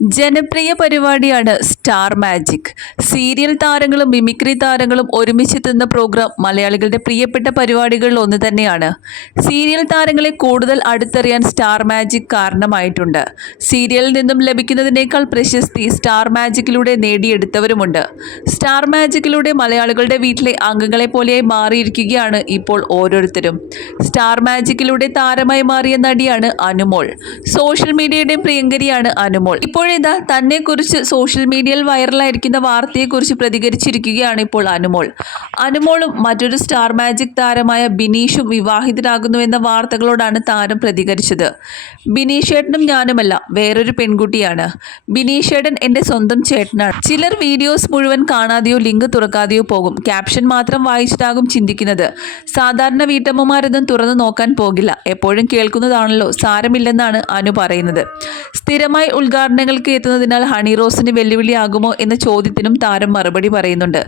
ജനപ്രിയ പരിപാടിയാണ് star magic. Serial താരങ്ങളും മിമിക്രി താരങ്ങളും ഒരുമിച്ചെത്തുന്ന പ്രോഗ്രാം മലയാളികളുടെ പ്രിയപ്പെട്ട പരിപാടികളിൽ ഒന്ന് തന്നെയാണ്. സീരിയൽ താരങ്ങളെ കൂടുതൽ അടുത്തറിയാൻ സ്റ്റാർ മാജിക് കാരണമായിട്ടുണ്ട്. സീരിയലിൽ നിന്നും ലഭിക്കുന്നതിനേക്കാൾ പ്രശസ്തി സ്റ്റാർ മാജിക്കിലൂടെ നേടിയെടുത്തവരുമുണ്ട്. സ്റ്റാർ മാജിക്കിലൂടെ മലയാളികളുടെ വീട്ടിലെ അംഗങ്ങളെ പോലെയായി മാറിയിരിക്കുകയാണ് ഇപ്പോൾ ഓരോരുത്തരും. സ്റ്റാർ മാജിക്കിലൂടെ താരമായി മാറിയ നടിയാണ് അനുമോൾ. സോഷ്യൽ മീഡിയയുടെ പ്രിയങ്കരിയാണ് അനുമോൾ. ഇപ്പോഴിതാ തന്നെക്കുറിച്ച് സോഷ്യൽ മീഡിയയിൽ വൈറലായിരിക്കുന്ന വാർത്തയെക്കുറിച്ച് പ്രതികരിച്ചിരിക്കുകയാണ് ഇപ്പോൾ അനുമോൾ. അനുമോളും മറ്റൊരു സ്റ്റാർ മാജിക് താരമായ ബിനീഷും വിവാഹിതരാകുന്നു എന്ന വാർത്തകളോടാണ് താരം പ്രതികരിച്ചത്. ബിനീഷേട്ടനും ഞാനുമല്ല വേറൊരു പെൺകുട്ടിയാണ്. ബിനീഷേട്ടൻ എന്റെ സ്വന്തം ചേട്ടനാണ്. ചിലർ വീഡിയോസ് മുഴുവൻ കാണാതെയോ ലിങ്ക് തുറക്കാതെയോ പോകും. ക്യാപ്ഷൻ മാത്രം വായിച്ചിട്ടാകും ചിന്തിക്കുന്നത്. സാധാരണ വീട്ടമ്മമാരൊന്നും തുറന്നു നോക്കാൻ പോകില്ല. എപ്പോഴും കേൾക്കുന്നതാണല്ലോ സാരമില്ലെന്നാണ് അനു പറയുന്നത്. സ്ഥിരമായി ഉദ്ഘാടനങ്ങൾക്ക് എത്തുന്നതിനാൽ ഹണി റോസിന് വെല്ലുവിളിയാകുമോ എന്ന ചോദ്യത്തിനും താരം മറുപടി പറയുന്നുണ്ട്.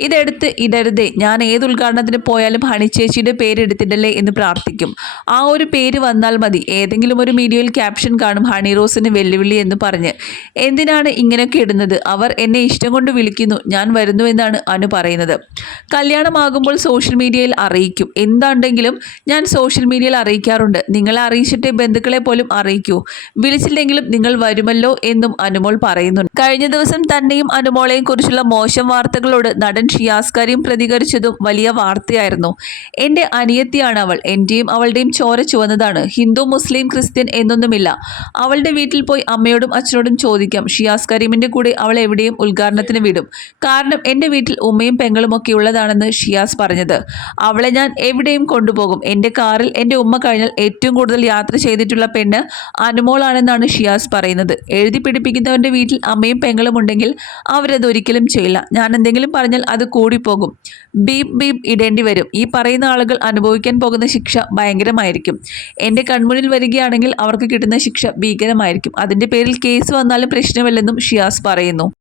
ഇതെടുത്ത് ഇടരുതേ. ഞാൻ ഏത് ഉദ്ഘാടനത്തിന് പോയാലും ഹണി ചേച്ചിയുടെ പേരെടുത്തിട്ടല്ലേ എന്ന് പ്രാർത്ഥിക്കും. ആ ഒരു പേര് വന്നാൽ മതി. ഏതെങ്കിലും ഒരു മീഡിയയിൽ ക്യാപ്ഷൻ കാണും ഹണി റോസിന് വെല്ലുവിളി എന്ന് പറഞ്ഞ്. എന്തിനാണ് ഇങ്ങനെയൊക്കെ ഇടുന്നത്? അവർ എന്നെ ഇഷ്ടം കൊണ്ട് വിളിക്കുന്നു. ഞാൻ വരുന്നു എന്നാണ് അനു പറയുന്നത്. കല്യാണമാകുമ്പോൾ സോഷ്യൽ മീഡിയയിൽ അറിയിക്കും. എന്താണ്ടെങ്കിലും ഞാൻ സോഷ്യൽ മീഡിയയിൽ അറിയിക്കാറുണ്ട്. നിങ്ങളെ അറിയിച്ചിട്ട് ബന്ധുക്കളെ പോലും അറിയിക്കൂ. വിളിച്ചില്ലെങ്കിലും നിങ്ങൾ വരുമല്ലോ എന്നും അനുമോൾ പറയുന്നുണ്ട്. കഴിഞ്ഞ ദിവസം തന്നെയും അനുമോളെയും കുറിച്ചുള്ള മോശം വാർത്തകളോട് നടൻ ഷിയാസ് ഷിയാസ്കാരിയും പ്രതികരിച്ചതും വലിയ വാർത്തയായിരുന്നു. എന്റെ അനിയത്തിയാണ് അവൾ. എന്റെയും അവളുടെയും ചോര ചുവന്നതാണ്. ഹിന്ദു മുസ്ലിം ക്രിസ്ത്യൻ എന്നൊന്നുമില്ല. അവളുടെ വീട്ടിൽ പോയി അമ്മയോടും അച്ഛനോടും ചോദിക്കാം. ഷിയാസ് കരീമിന്റെ കൂടെ അവൾ എവിടെയും ഉദ്ഘാടനത്തിന് വിടും. കാരണം എന്റെ വീട്ടിൽ ഉമ്മയും പെങ്ങളും ഒക്കെ ഉള്ളതാണെന്ന് ഷിയാസ് പറഞ്ഞത്. അവളെ ഞാൻ എവിടെയും കൊണ്ടുപോകും. എന്റെ കാറിൽ എന്റെ ഉമ്മ കഴിഞ്ഞാൽ ഏറ്റവും കൂടുതൽ യാത്ര ചെയ്തിട്ടുള്ള പെണ്ണ് അനുമോളാണെന്നാണ് ഷിയാസ് പറയുന്നത്. എഴുതി പിടിപ്പിക്കുന്നവന്റെ വീട്ടിൽ അമ്മയും പെങ്ങളും ഉണ്ടെങ്കിൽ അവരത് ഒരിക്കലും ചെയ്യില്ല. ഞാൻ എന്തെങ്കിലും പറഞ്ഞാൽ അത് കൂടിപ്പോകും. ബീപ് ബീപ് ഇടേണ്ടി വരും. ഈ പറയുന്ന ആളുകൾ അനുഭവിക്കാൻ പോകുന്ന ശിക്ഷ ഭയങ്കരമായിരിക്കും. എന്റെ കൺമുന്നിൽ വരികയാണെങ്കിൽ അവർക്ക് കിട്ടുന്ന ശിക്ഷ ഭീകരമായിരിക്കും. അതിന്റെ പേരിൽ കേസ് വന്നാലും പ്രശ്നമില്ലെന്നും ഷിയാസ് പറയുന്നു.